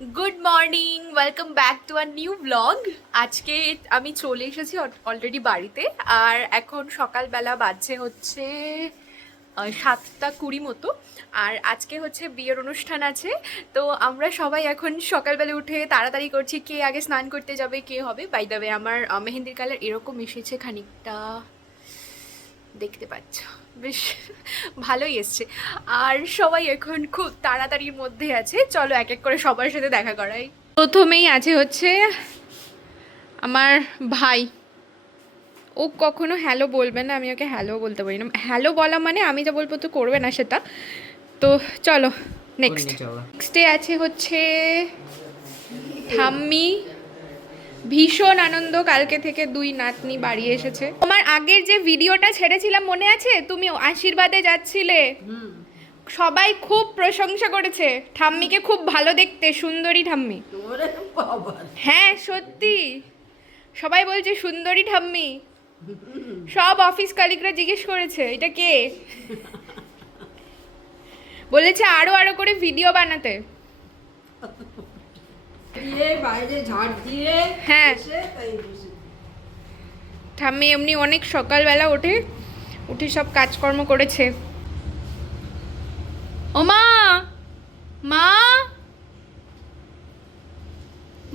Good morning, welcome back to a new blog. আজকে আমি চলে এসেছি অলরেডি বাড়িতে। আর এখন সকালবেলা বাজছে হচ্ছে 7:20 মতো। আর আজকে হচ্ছে বিয়ের অনুষ্ঠান আছে। তো আমরা সবাই এখন সকালবেলা উঠে তাড়াতাড়ি করছি, কে আগে স্নান করতে যাবে, কে হবে। বাই দ্য ওয়ে, আমার মেহেন্দির কালার এরকম এসেছে খানিকটা, দেখতে পাচ্ছ, বেশ ভালোই এসছে। আর সবাই এখন খুব তাড়াতাড়ির মধ্যে আছে। চলো এক এক করে সবার সাথে দেখা করাই। প্রথমেই আছে হচ্ছে আমার ভাই। ও কখনো হ্যালো বলবে না, আমি ওকে হ্যালো বলতে পারি না। হ্যালো বলা মানে আমি যা বলবো তো করবে না সেটা। তো চলো নেক্সটে আছে হচ্ছে ঠাম্মি। ভীষণ আনন্দ, কালকে থেকে 2 নাতনি বাড়ি এসেছে। তোমার আগের যে ভিডিওটা ছেড়েছিলাম মনে আছে? তুমি আশীর্বাদে যাচ্ছিলে, সবাই খুব প্রশংসা করেছে ঠাম্মিকে, খুব ভালো দেখতে, সুন্দরী ঠাম্মি। হ্যাঁ সত্যি, সবাই বলছে সুন্দরী ঠাম্মি। সব অফিস কালিকরা জিজ্ঞেস করেছে এটা কে, বলেছে আরো আরো করে ভিডিও বানাতে। হ্যাঁ, ঠাম্মি এমনি অনেক সকালবেলা উঠে সব কাজকর্ম করেছে। ও মা, মা,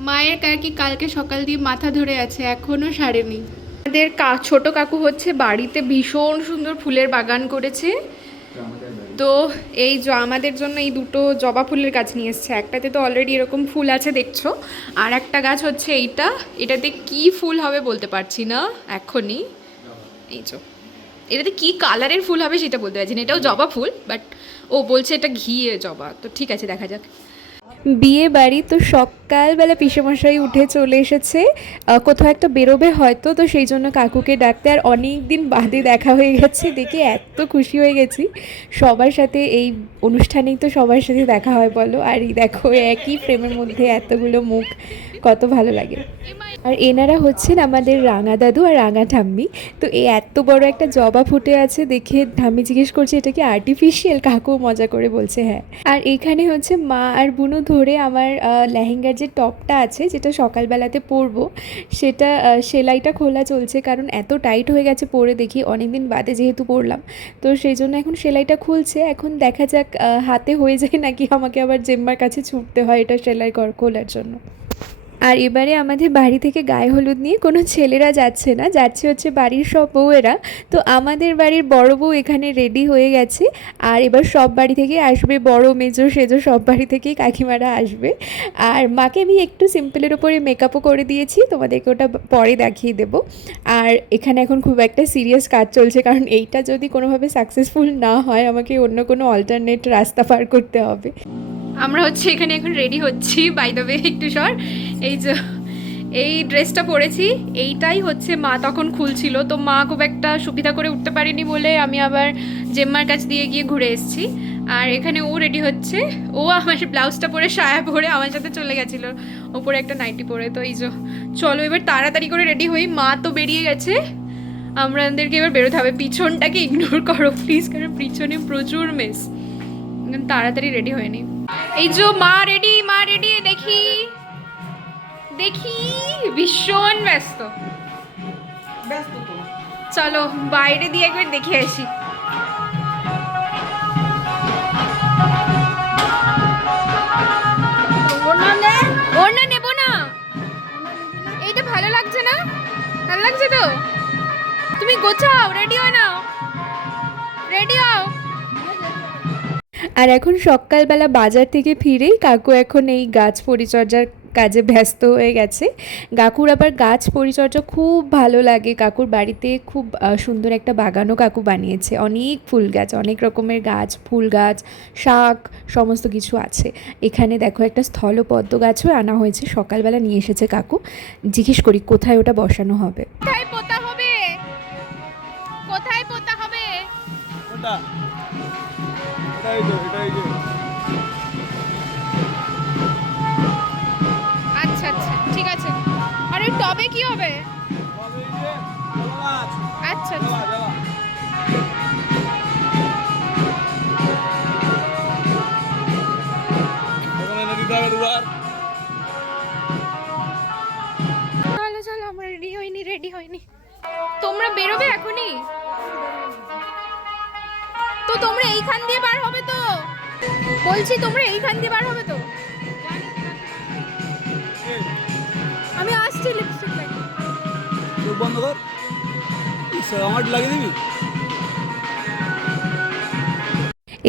মায়ের কি কালকে সকাল দিয়ে মাথা ধরে আছে, এখনো সারেনি। আমাদের ছোট কাকু হচ্ছে বাড়িতে ভীষণ সুন্দর ফুলের বাগান করেছে। তো এই আমাদের জন্য এই 2টো জবা ফুলের গাছ নিয়ে এসছে। একটাতে তো অলরেডি এরকম ফুল আছে দেখছো, আর একটা গাছ হচ্ছে এটাতে কি ফুল হবে বলতে পারছি না এখনই। এই যে এটাতে কি কালারের ফুল হবে সেটা বলতে পারছি না। এটাও জবা ফুল, বাট ও বলছে এটা ঘিয়ে জবা। তো ঠিক আছে, দেখা যাক। বিয়ে বাড়ি তো সকালবেলা পিসেমশাই উঠে চলে এসেছে, কোথাও একটা বেরোবে হয়তো, তো সেই জন্য কাকুকে ডাকতে। আর অনেক দিন বাদে দেখা হয়ে গেছে, দেখে এত খুশি হয়ে গেছি। সবার সাথে এই অনুষ্ঠানেই তো সবার সাথে দেখা হয় বলো। আর এই দেখো একই ফ্রেমের মধ্যে এতগুলো মুখ, কত ভালো লাগে। আর এনারা হচ্ছেন আমাদের রাঙা দাদু আর রাঙা ঠাম্মি। তো এই এত বড় একটা জবা ফুটে আছে দেখে ঠাম্মি জিজ্ঞেস করছে এটা কি আর্টিফিশিয়াল, কাকু মজা করে বলছে হ্যাঁ। আর এখানে হচ্ছে মা আর বুনু ধরে আমার লেহেঙ্গার যে টপটা আছে যেটা সকালবেলাতে পরবো, সেটা সেলাইটা খোলা চলছে, কারণ এত টাইট হয়ে গেছে পরে দেখি অনেকদিন বাদে যেহেতু পরলাম। তো সেই জন্য এখন সেলাইটা খুলছে। এখন দেখা যাক হাতে হয়ে যায় নাকি আমাকে আবার জেম্মার কাছে ছুটতে হয় এটা সেলাই খোলার জন্য। আর এবারে আমাদের বাড়ি থেকে গায়ে হলুদ নিয়ে কোনো ছেলেরা যাচ্ছে না, যাচ্ছে হচ্ছে বাড়ির সব বউয়েরা। তো আমাদের বাড়ির বড় বউ এখানে রেডি হয়ে গেছে। আর এবার সব বাড়ি থেকে আসবে, বড় মেজো সেজো সব বাড়ি থেকেই কাকিমারা আসবে। আর মাকে আমি একটু সিম্পলের ওপরে মেকআপও করে দিয়েছি, তোমাদেরকে ওটা পরে দেখিয়ে দেবো। আর এখানে এখন খুব একটা সিরিয়াস কাজ চলছে, কারণ এইটা যদি কোনোভাবে সাকসেসফুল না হয় আমাকে অন্য কোনো অল্টারনেট রাস্তা পার করতে হবে। আমরা হচ্ছে এখানে এখন রেডি হচ্ছি। বাই দ্য ওয়ে একটু সর, এই যে এই ড্রেসটা পরেছি, এইটাই হচ্ছে মা তখন খুলছিল। তো মা খুব একটা সুবিধা করে উঠতে পারিনি বলে আমি আবার জেম্মার কাছ দিয়ে গিয়ে ঘুরে এসেছি। আর এখানে ও রেডি হচ্ছে, ও আমার ব্লাউজটা পরে সায়া পরে আমার সাথে চলে গেছিলো, ওপরে একটা নাইটি পরে। তো এই যে চলো এবার তাড়াতাড়ি করে রেডি হই, মা তো বেরিয়ে গেছে, আমাদেরকে এবার বেরোতে হবে। পিছনটাকে ইগনোর করো প্লিজ, কারণ পিছনে প্রচুর মেস। তাড়াতাড়ি রেডি হয়নি। এই যে মা রেডি, মা রেডি, দেখি দেখি, ভীষণ ব্যস্ত। চলো বাইরে দিয়ে একবার দেখে আসি। ওড়না নেবো না, এইটা ভালো লাগছে না? ভালো লাগছে তো? তুমি গোছাও, রেডি হও না, রেডি হও। আর এখন সকালবেলা বাজার থেকে ফিরেই কাকু এখন এই গাছ পরিচর্যার কাজে ব্যস্ত হয়ে গেছে। কাকুর আবার গাছ পরিচর্যা খুব ভালো লাগে। কাকুর বাড়িতে খুব সুন্দর একটা বাগানও কাকু বানিয়েছে, অনেক ফুল গাছ, অনেক রকমের গাছ, ফুল গাছ, শাক, সমস্ত কিছু আছে। এখানে দেখো একটা স্থলপদ্ম গাছও আনা হয়েছে, সকালবেলা নিয়ে এসেছে কাকু। জিজ্ঞেস করি কোথায় ওটা বসানো হবে। কোথায় পোতা হবে, কোথায় পোতা হবে? ওটা আচ্ছা আচ্ছা ঠিক আছে। আর ওই টবে কি হবে? আচ্ছা আচ্ছা। দিতে হবে দুবার। চলো চলো, আমরা রেডি হইনি। তোমরা বেরোবে এখনই? তো তোমরা এইখান দিয়ে বার হবে তো? বলছি তোমরা এইখান দিয়ে বার হবে তো? আমি আসছি, লিপস্টিক লাগিয়ে। চোখ বন্ধ কর, আমার লাগিয়ে দিবি।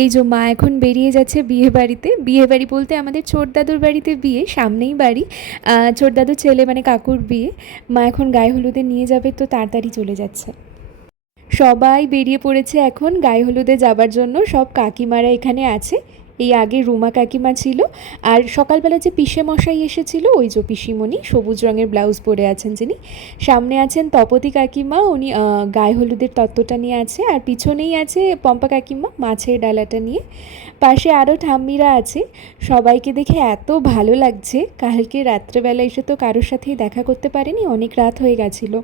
এই যে মা এখন বেরিয়ে যাচ্ছে বিয়ে বাড়িতে। বিয়ে বাড়ি বলতে আমাদের ছোটদাদুর বাড়িতে বিয়ে, সামনেই বাড়ি। ছোটদাদুর ছেলে মানে কাকুর বিয়ে। মা এখন গায়ে হলুদে নিয়ে যাবে, তো তাড়াতাড়ি চলে যাচ্ছে। সবাই বেরিয়ে পড়েছে এখন গায়ে হলুদে যাবার জন্য। সব কাকিমারা এখানে আছে। এই আগে রুমা কাকিমা ছিল, আর সকালবেলা যে পিসে মশাই এসেছিল ওই যে পিসিমণি, সবুজ রঙের ব্লাউজ পরে আছেন যিনি। সামনে আছেন তপতি কাকিমা, উনি গায়ে হলুদের তত্ত্বটা নিয়ে আছে। আর পিছনেই আছে পম্পা কাকিমা মাছের ডালাটা নিয়ে। পাশে আরও ঠাম্মিরা আছে। সবাইকে দেখে এত ভালো লাগছে। কালকে রাত্রেবেলা এসে তো কারোর সাথেই দেখা করতে পারিনি, অনেক রাত হয়ে গেছিলো।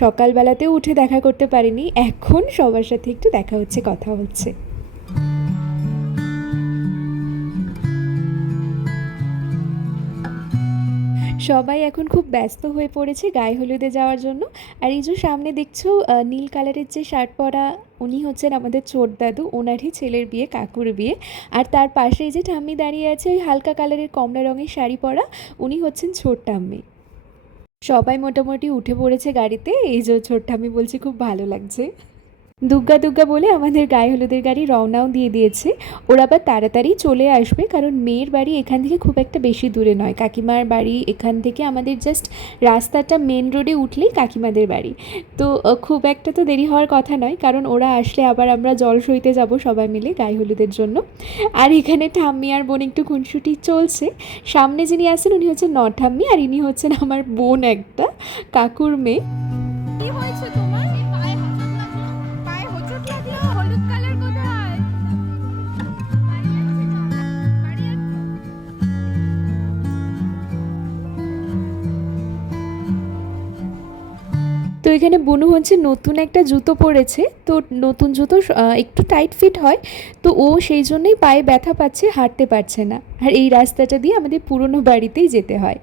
সকালবেলাতেও উঠে দেখা করতে পারিনি। এখন সবার সাথে একটু দেখা হচ্ছে, কথা হচ্ছে। সবাই এখন খুব ব্যস্ত হয়ে পড়েছে গায়ে হলুদে যাওয়ার জন্য। আর এই যে সামনে দেখছো নীল কালারের যে শার্ট পরা, উনি হচ্ছেন আমাদের ছোটদাদু, ওনারই ছেলের বিয়ে, কাকুর বিয়ে। আর তার পাশে এই যে ঠাম্মি দাঁড়িয়ে আছে ওই হালকা কালারের কমলা রঙের শাড়ি পরা, উনি হচ্ছেন ছোট ঠাম্মি। সবাই মোটামুটি উঠে পড়েছে গাড়িতে। এই যে ছোট ঠাম্মি বলছে খুব ভালো লাগছে। দুগ্গা দুগ্গা বলে আমাদের গায়ে হলুদের গাড়ি রওনাও দিয়ে দিয়েছে। ওরা আবার তাড়াতাড়ি চলে আসবে, কারণ মেয়ের বাড়ি এখান থেকে খুব একটা বেশি দূরে নয়। কাকিমার বাড়ি এখান থেকে আমাদের জাস্ট রাস্তাটা মেন রোডে উঠলেই কাকিমাদের বাড়ি। তো খুব একটা তো দেরি হওয়ার কথা নয়, কারণ ওরা আসলে আবার আমরা জল সইতে যাব সবাই মিলে গায়ে হলুদের জন্য। আর এখানে ঠাম্মি আর বোন একটু খুনসুটি চলছে। সামনে যিনি আছেন উনি হচ্ছেন নঠাম্মি, আর ইনি হচ্ছেন আমার বোন, একটা কাকুর মেয়ে। কি হয়েছে তোমার? পায়ে হোঁচট লাগলো? হলুদ কালার কোথায়? তো এখানে বুনু হচ্ছে নতুন একটা জুতো পরেছে। তো নতুন জুতো একটু টাইট ফিট হয়, তো ও সেই জন্যই পায়ে ব্যথা পাচ্ছে, হাঁটতে পারছে না। আর এই রাস্তাটা দিয়ে আমাদের পুরনো বাড়িতেই যেতে হয়।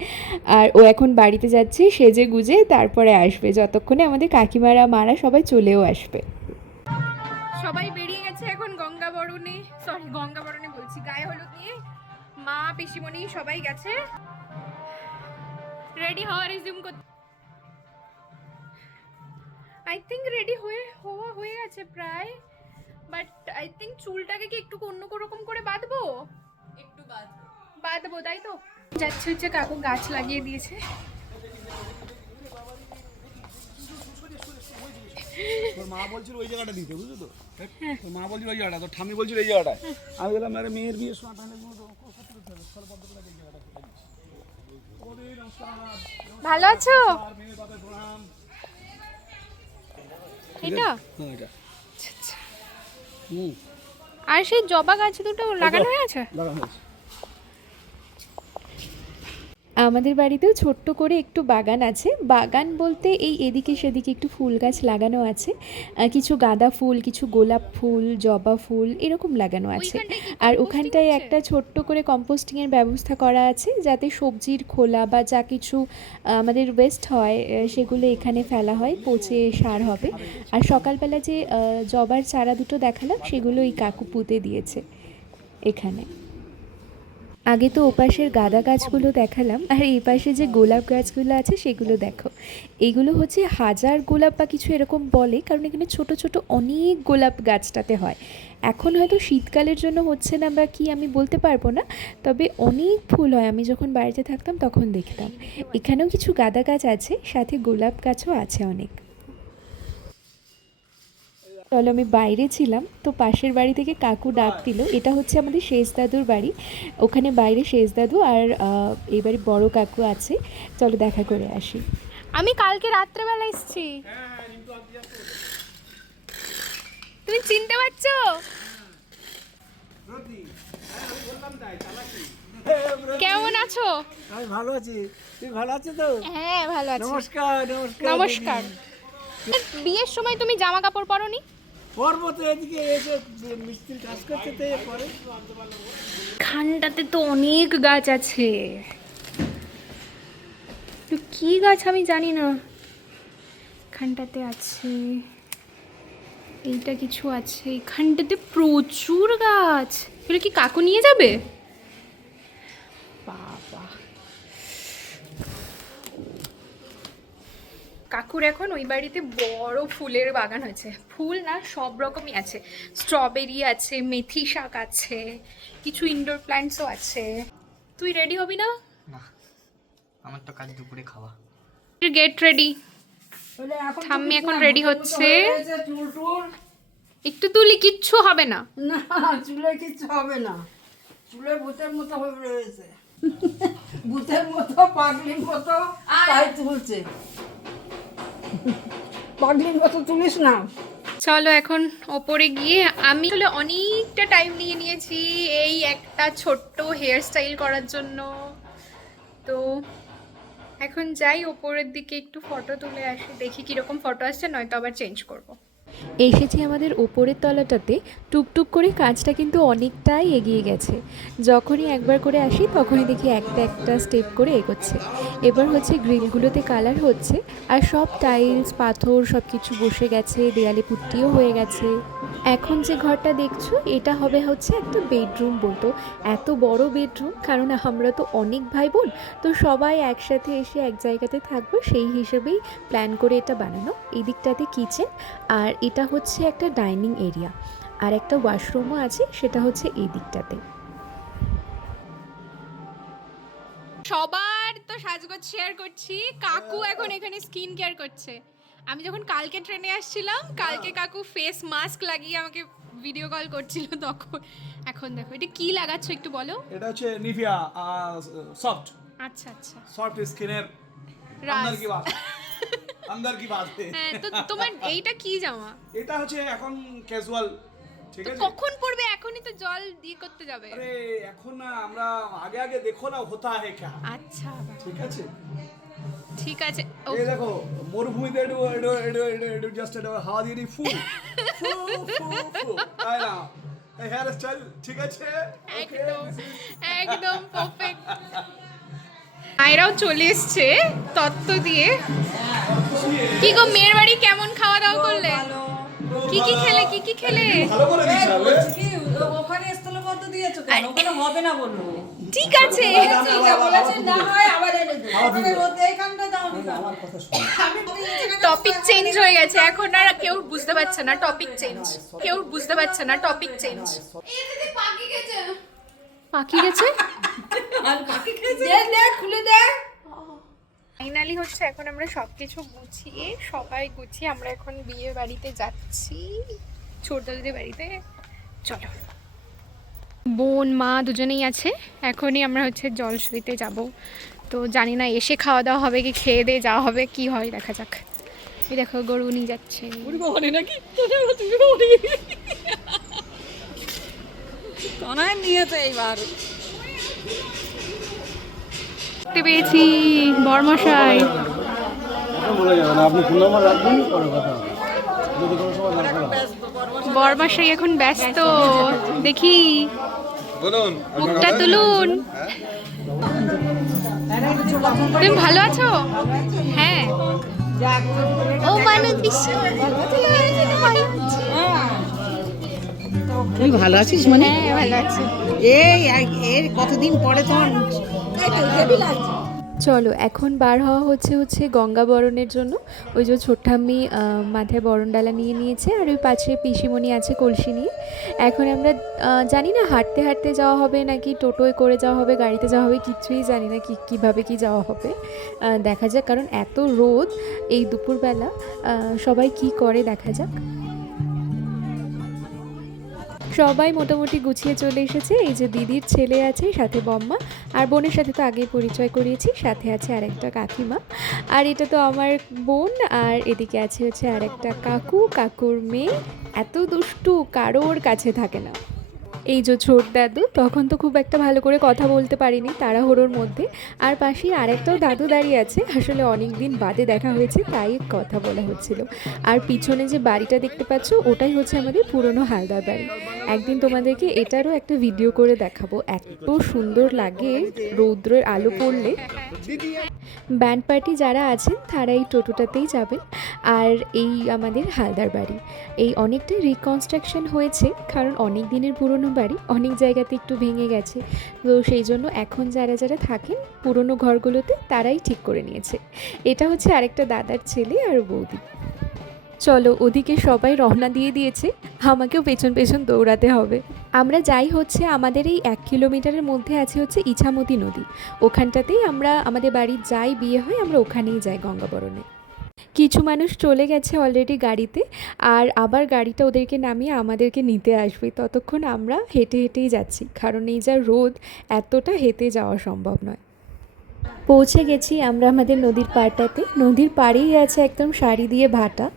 আর ও এখন বাড়িতে যাচ্ছে সেজে গুজে, তারপরে আসবে যতক্ষণে আমাদের কাকিমারা মারা সবাই চলেও আসবে। সবাই বেরিয়ে গেছে এখন গঙ্গাবরণে বলছি, গায়ে হলুদ নিয়ে। মা পিসিমণি সবাই গেছে। রেডি হওয়া রিজিউম করতে। আই থিঙ্ক রেডি হয়ে গেছে প্রায়, বাট আই থিঙ্ক চুলটাকে কি একটু অন্য রকম করে বাঁধবো, একটু বাঁধবো, তাই তো। যাচ্ছে হচ্ছে কাকু গাছ লাগিয়ে দিয়েছে। তোর মা বলছিল ওই জায়গাটা দিতে, বুঝলো তো? তোর মা বলছিল ওই জায়গাটা, তোর ঠাম্মি বলছিল এই জায়গাটা। আমি বললাম আরে মেয়ের বিয়ে ভালো আছো? এটা আর সেই জবা গাছ দুটো লাগানো হয়ে আছে। আমাদের বাড়িতেও ছোট্ট করে একটু বাগান আছে। বাগান বলতে এই এদিকে সেদিকে একটু ফুল গাছ লাগানো আছে, কিছু গাঁদা ফুল, কিছু গোলাপ ফুল, জবা ফুল এরকম লাগানো আছে। আর ওখানটায় একটা ছোট্ট করে কম্পোস্টিংয়ের ব্যবস্থা করা আছে, যাতে সবজির খোলা বা যা কিছু আমাদের ওয়েস্ট হয় সেগুলো এখানে ফেলা হয়, পচে সার হবে। আর সকালবেলা যে জবার চারা দুটো দেখালাম সেগুলো এই কাকু পুঁতে দিয়েছে এখানে। আগে তো ওপাশের গাঁদা গাছগুলো দেখালাম, আর এই পাশে যে গোলাপ গাছগুলো আছে সেগুলো দেখো। এইগুলো হচ্ছে হাজার গোলাপ বা কিছু এরকম বলে, কারণ এখানে ছোট ছোট অনেক গোলাপ গাছটাতে হয়। এখন হয়তো শীতকালের জন্য হচ্ছে না বা কি আমি বলতে পারবো না, তবে অনেক ফুল হয়। আমি যখন বাড়িতে থাকতাম তখন দেখতাম। এখানেও কিছু গাঁদা গাছ আছে, সাথে গোলাপ গাছও আছে অনেক। চলো, আমি বাইরে ছিলাম তো পাশের বাড়ি থেকে কাকু ডাক দিল। এটা হচ্ছে আমাদের শেষ দাদুর বাড়ি, ওখানে বাইরে শেষ দাদু আর এই বাড়ি বড় কাকু আছে। চলো দেখা করে আসি। আমি কালকে রাত্রেবেলা এসেছি, তুমি চিনতে পারছো? কেমন আছো? আমি ভালো আছি, তুই ভালো আছিস তো? হ্যাঁ ভালো আছি। নমস্কার। নমস্কার। বিয়ের সময় তুমি জামা কাপড় পরোনি? পরবো তো, এদিকে এসে মিস্ত্রি কাজ করতে তো পরে। খানটাতে তো অনেক গাছ আছে। কি গাছ আমি জানি না, এখানটাতে আছে, এইটা কিছু আছে, এখানটাতে প্রচুর গাছ। এগুলো কি কাকু নিয়ে যাবে? বাবা, কাকুর এখন ওই বাড়িতে বড় ফুলের বাগান হয়েছে। ফুল না, সব রকমই আছে, স্ট্রবেরি আছে, মেথি শাক আছে, কিছু ইনডোর প্ল্যান্টসও আছে। তুই রেডি হবি না? না, আমার তো কাজ দুপুরে খাওয়া। Get ready. ঠাম্মি এখন রেডি হচ্ছে। একটু তুলি, কিচ্ছু হবে না। না, চুলে কিচ্ছু হবে না, চুলে ভূতের মতো হয়ে রয়েছে, ভূতের মতো পাগলির মতো তাই তুলছে। পাগলির মতো তুলিস না। চলো এখন ওপরে গিয়ে, আমি আসলে অনেকটা টাইম নিয়ে নিয়েছি এই একটা ছোট্ট হেয়ার স্টাইল করার জন্য। তো এখন যাই ওপরের দিকে, একটু ফটো তুলে আসি, দেখি কীরকম ফটো আসছে, নয়তো আবার চেঞ্জ করব। এসেছি আমাদের ওপরের তলাটাতে। টুকটুক করে কাজটা কিন্তু অনেকটাই এগিয়ে গেছে। যখনই একবার করে আসি তখনই দেখি একটা একটা স্টেপ করে এগোচ্ছে। এবার হচ্ছে গ্রিলগুলোতে কালার হচ্ছে, আর সব টাইলস পাথর সব কিছু বসে গেছে, দেয়ালে পুট্টিও হয়ে গেছে। এখন যে ঘরটা দেখছো এটা হবে হচ্ছে একটা বেডরুম বলতো, এত বড় বেডরুম, কারণ আমরা তো অনেক ভাই বোন, তো সবাই একসাথে এসে এক জায়গাতে থাকবো, সেই হিসেবেই প্ল্যান করে এটা বানানো। এই দিকটাতে কিচেন, আর এটা হচ্ছে একটা ডাইনিং এরিয়া, আর একটা ওয়াশরুমও আছে, সেটা হচ্ছে এই দিকটাতে। সবার তো সাজগোজ শেয়ার করছি, কাকু এখন এখানে স্কিন কেয়ার করছে। আমি যখন কালকে ট্রেনে আসছিলাম, কালকে কাকু ফেস মাস্ক লাগিয়ে আমাকে ভিডিও কল করছিল তখন। এখন দেখো এটা কি লাগাচ্ছ একটু বলো। এটা হচ্ছে নিভিয়া সফট আচ্ছা আচ্ছা, সফট স্কিনের রাজ। अंदर की बात अंदर की बात है। হ্যাঁ, তো তোমার এইটা কি জামা? এটা হচ্ছে এখন ক্যাজুয়াল, ঠিক তো আছে। কখন পরবে? এখনই তো জল দিয়ে করতে যাবে। আরে এখন না, আমরা আগে আগে দেখো না হতা है क्या, আচ্ছা, ঠিক আছে। ঠিক আছে। ও, এই দেখো মরুভূমিতে একটু জাস্ট হাওয়া দিয়ে দিই, ফু ফু ফু ফু, তাই না, এই হেয়ার স্টাইল, ঠিক আছে। একদম একদম পারফেক্ট। মায়েরাও চলে এসছে তত্ত্ব দিয়ে। কি গো, মেয়ের বাড়ি কেমন খাওয়া দাওয়া করলে? কি কি খেলে, কি কি খেলে? ভালো করে দিতে হবে। কি ওখানে স্থলবদ্ধ দিয়েছো কেন? ওখানে হবে না বললো। ঠিক আছে, বলেছে না হয় আবার এনে দেবো। আমাদের মধ্যে এইখানটা দাও না। আমার কথা শোনো, আমি বলি এই জায়গাটা টপিক চেঞ্জ হয়ে গেছে এখন, আর কেউ বুঝতে পারছে না টপিক চেঞ্জ, কেউ বুঝতে পারছে না টপিক চেঞ্জ। পাখি গেছে, আর বাকি খেয়েছে। দে খুলে দে। ফাইনালি হচ্ছে এখন আমরা সবকিছু গুছিয়ে, সবাই গুছিয়ে আমরা এখন বিয়ে বাড়িতে যাচ্ছি, ছোট দাদুদের বাড়িতে। চলো, বোন মা দুজনেই আছে। এখনই আমরা হচ্ছে জলসইতে যাব, তো জানি না এসে খাওয়া দাওয়া হবে কি খেয়ে দিয়ে যাওয়া হবে, কি হয় দেখা যাক। এই দেখো গরু নিয়ে যাচ্ছে। তনায় নিয়েছে এইবার। দেখতে পেয়েছি বরমশাই। বলে যাবে না, আপনি ফোন নাম্বার রাখবেন, পরে কথা হবে যদি কোনো সময় দরকার হয়। বরমশাই এখন ব্যস্ত, দেখি বলুন, মুখটা তুলুন। তুমি ভালো আছো? হ্যাঁ। ও মানব বিশ্বাস, তুই ভালো আছিস মানে? হ্যাঁ ভালো আছি। এই এর কতদিন পরে তোমার হেভি লাগছে। চলো এখন বার হওয়া হচ্ছে গঙ্গা বরণের জন্য। ওই যে ছোট্টাম্মি মাথায় বরণডালা নিয়ে নিয়েছে, আর ওই পাশে পিসিমণি আছে কলসি নিয়ে। এখন আমরা জানি না হাঁটতে হাঁটতে যাওয়া হবে নাকি টোটোয় করে যাওয়া হবে, গাড়িতে যাওয়া হবে, কিছুই জানি না কীভাবে কি যাওয়া হবে। দেখা যাক, কারণ এত রোদ এই দুপুরবেলা, সবাই কি করে দেখা যাক। সবাই মোটামুটি গুছিয়ে চলে এসেছে। এই যে দিদির ছেলে আছে, সাথে বম্মা, আর বোনের সাথে তো আগেই পরিচয় করিয়েছি, সাথে আছে আর একটা কাকিমা, আর এটা তো আমার বোন, আর এদিকে আছে হচ্ছে আর একটা কাকুর মেয়ে। এত দুষ্টু, কারোর কাছে থাকে না। এই যে ছোট দাদু, তখন তো খুব একটা ভালো করে কথা বলতে পারিনি তাড়াহুড়োর মধ্যে, আর পাশেই আরেকটাও দাদু দাঁড়িয়ে আছে, আসলে অনেক দিন বাদে দেখা হয়েছে তাই কথা বলা হচ্ছিল। আর পিছনে যে বাড়িটা দেখতে পাচ্ছ ওটাই হচ্ছে আমাদের পুরনো হালদার বাড়ি। একদিন তোমাদেরকে এটারও একটা ভিডিও করে দেখাবো, এত সুন্দর লাগে রৌদ্রের আলো পড়লে। ব্যান্ড পার্টি যারা আছেন তারা এই টোটোটাতেই যাবেন। আর এই আমাদের হালদার বাড়ি, এই অনেকটা রিকনস্ট্রাকশন হয়েছে, কারণ অনেক দিনের পুরনো বাড়ি, অনেক জায়গাতে একটু ভেঙে গেছে। তো সেই জন্য এখন যারা যারা থাকেন পুরনো ঘরগুলোতে তারাই ঠিক করে নিয়েছে। এটা হচ্ছে আরেকটা দাদার ছেলে আর বৌদি। চলো, ওদিকে সবাই রওনা দিয়ে দিয়েছে, আমাকেও পেছন পেছন দৌড়াতে হবে। আমরা যাই হচ্ছে আমাদের এই 1 কিলোমিটারের মধ্যে আছে হচ্ছে ইছামতি নদী, ওখানটাতেই আমরা আমাদের বাড়ির যাই বিয়ে হয় আমরা ওখানেই যাই গঙ্গাবরণে। কিছু মানুষ চলে গেছে অলরেডি গাড়িতে, আর আবার গাড়িটা ওদেরকে নামিয়ে আমাদেরকে নিতে আসবে। ততক্ষণ আমরা হেঁটে হেঁটেই যাচ্ছি, কারণ এই যা রোদ, এতটা হেঁটে যাওয়া সম্ভব নয়। পৌঁছে গেছি আমরা আমাদের নদীর পাড়টাতে। নদীর পাড়েই আছে একদম সারি দিয়ে ভাটা,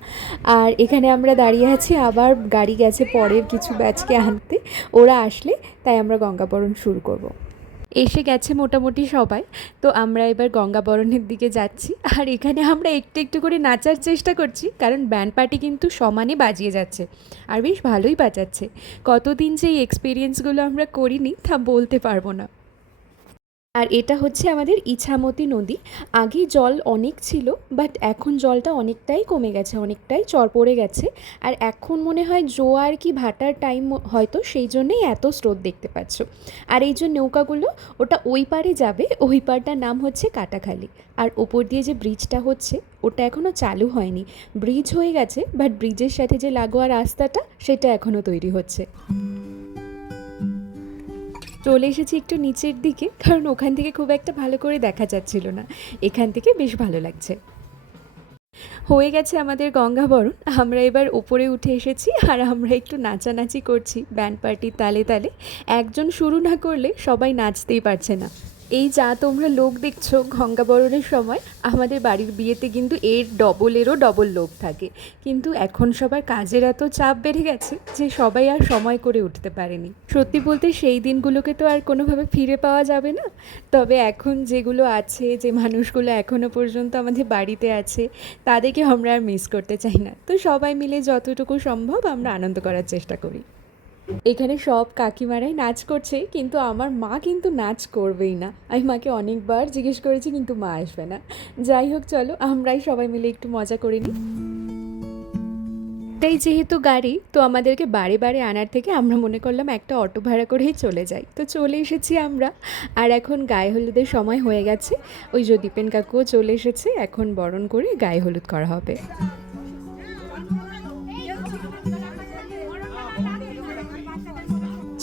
আর এখানে আমরা দাঁড়িয়ে আছি, আবার গাড়ি গেছে পরের কিছু ব্যাচকে আনতে, ওরা আসলে তাই আমরা গঙ্গাবরণ শুরু করব। এসে গেছে মোটামুটি সবাই, তো আমরা এবার গঙ্গাবরণের দিকে যাচ্ছি। আর এখানে আমরা একটু একটু করে নাচার চেষ্টা করছি, কারণ ব্যান্ড পার্টি কিন্তু সমানে বাজিয়ে যাচ্ছে, আর বেশ ভালোই বাজাচ্ছে। কতদিন যে এই এক্সপিরিয়েন্সগুলো আমরা করিনি তা বলতে পারবো না। আর এটা হচ্ছে আমাদের ইছামতি নদী। আগে জল অনেক ছিল, বাট এখন জলটা অনেকটাই কমে গেছে, অনেকটাই চর পড়ে গেছে। আর এখন মনে হয় জোয়ার কি ভাটার টাইম হয়তো, সেই জন্যেই এত স্রোত দেখতে পাচ্ছ। আর এই যে নৌকাগুলো, ওটা ওই পারে যাবে, ওই পারটার নাম হচ্ছে কাটাখালি। আর ওপর দিয়ে যে ব্রিজটা হচ্ছে ওটা এখনও চালু হয়নি, ব্রিজ হয়ে গেছে, বাট ব্রিজের সাথে যে লাগোয়া রাস্তাটা সেটা এখনও তৈরি হচ্ছে। চলে এসেছি একটু নিচের দিকে, কারণ ওখান থেকে খুব একটা ভালো করে দেখা যাচ্ছিল না, এখান থেকে বেশ ভালো লাগছে। হয়ে গেছে আমাদের গঙ্গাবরণ, আমরা এবার ওপরে উঠে এসেছি, আর আমরা একটু নাচানাচি করছি ব্যান্ড পার্টির তালে তালে। একজন শুরু না করলে সবাই নাচতেই পারছে না। এই যা তোমরা লোক দেখছো গঙ্গাবরণের সময়, আমাদের বাড়ির বিয়েতে কিন্তু এর ডবলেরও ডবল লোক থাকে, কিন্তু এখন সবার কাজের এত চাপ বেড়ে গেছে যে সবাই আর সময় করে উঠতে পারেনি। সত্যি বলতে সেই দিনগুলোকে তো আর কোনোভাবে ফিরে পাওয়া যাবে না, তবে এখন যেগুলো আছে, যে মানুষগুলো এখনও পর্যন্ত আমাদের বাড়িতে আছে, তাদেরকে আমরা আর মিস করতে চাই না। তো সবাই মিলে যতটুকু সম্ভব আমরা আনন্দ করার চেষ্টা করি। এখানে সব কাকিমারাই নাচ করছে, কিন্তু আমার মা কিন্তু নাচ করবেই না। আমি মাকে অনেকবার জিজ্ঞেস করেছি, কিন্তু মা আসবে না। যাই হোক, চলো আমরাই সবাই মিলে একটু মজা করে নিই। তাই যেহেতু গাড়ি, তো আমাদেরকে বারে বারে আনার থেকে আমরা মনে করলাম একটা অটো ভাড়া করেই চলে যাই। তো চলে এসেছি আমরা, আর এখন গায়ে হলুদের সময় হয়ে গেছে। ওই যে দীপেন কাকুও চলে এসেছে, এখন বরণ করে গায়ে হলুদ করা হবে।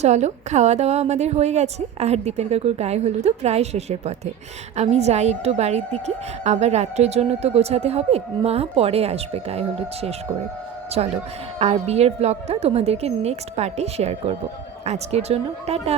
চলো, খাওয়া দাওয়া আমাদের হয়ে গেছে, আর দীপেন কাকুর গায়ে হলুদও প্রায় শেষের পথে। আমি যাই একটু বাড়ির দিকে, আবার রাত্রের জন্য তো গোছাতে হবে, মা পরে আসবে গায়ে হলুদ শেষ করে। চলো, আর বিয়ের ব্লগটা তোমাদেরকে নেক্সট পার্টে শেয়ার করব। আজকের জন্য টাটা।